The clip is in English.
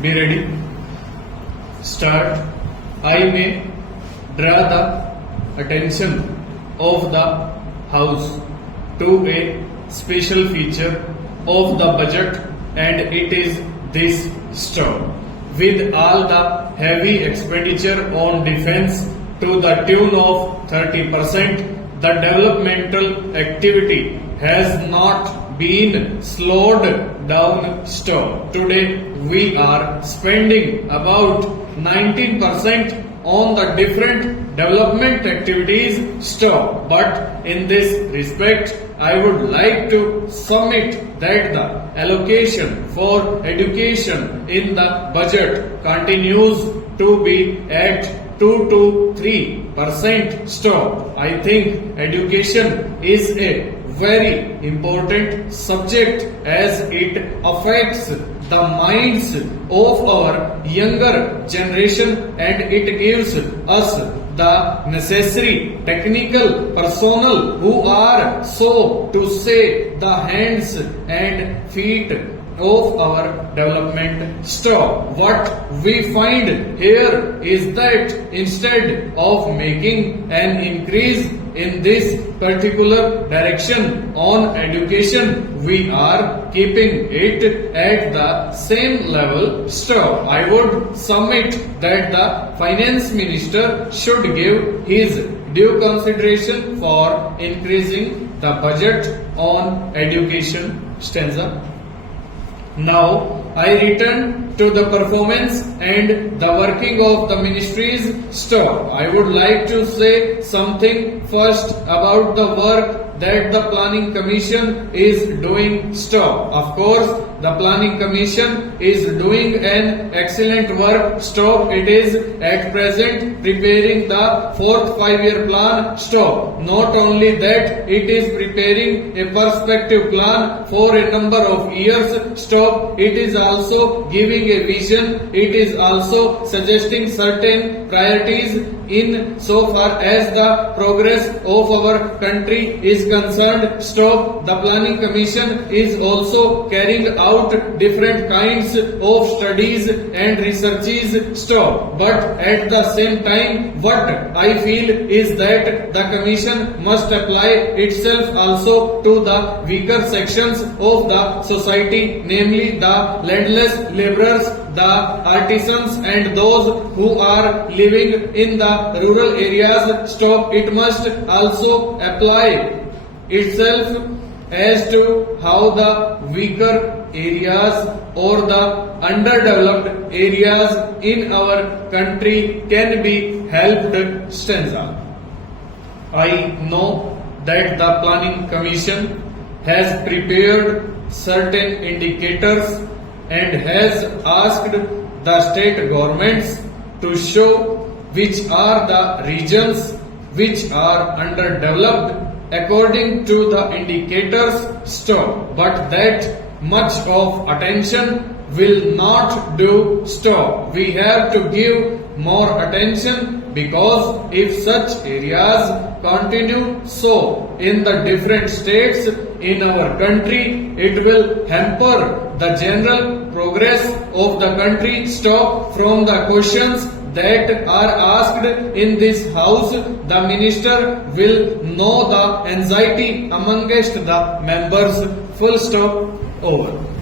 Be ready. Start. I may draw the attention of the House to a special feature of the budget, and it is this stop. With all the heavy expenditure on defense to the tune of 30%, the developmental activity has not been slowed down. Stop. Today we are spending about 19% on the different development activities. Stop. But in this respect, I would like to submit that the allocation for education in the budget continues to be at 2 to 3%. Stop. I think education is a very important subject as it affects the minds of our younger generation, and it gives us the necessary technical personnel who are, so to say, the hands and feet of our development. Stop. What we find here is that instead of making an increase in this particular direction on education, we are keeping it at the same level. Stop. I would submit that the finance minister should give his due consideration for increasing the budget on education. Stanza. Now I return to the performance and the working of the ministries. Stop. I would like to say something first about the work that the Planning Commission is doing. Stop. Of course, the Planning Commission is doing an excellent work. Stop. It is at present preparing the fourth 5-year plan. Stop. Not only that, it is preparing a perspective plan for a number of years. Stop. It is also giving a vision. It is also suggesting certain priorities in so far as the progress of our country is concerned. Stop. The Planning Commission is also carrying out different kinds of studies and researches. Stop. But at the same time, what I feel is that the Commission must apply itself also to the weaker sections of the society, namely the landless laborers, the artisans, and those who are living in the rural areas. Stop. It must also apply itself as to how the weaker areas or the underdeveloped areas in our country can be helped. Stanza. I know that the Planning Commission has prepared certain indicators and has asked the state governments to show which are the regions which are underdeveloped according to the indicators. Stop. But that much of attention will not do. Stop. We have to give more attention, because if such areas continue so in the different states in our country, it will hamper the general progress of the country. Stop. From the questions that are asked in this house, the minister will know the anxiety amongst the members. Full stop. Over.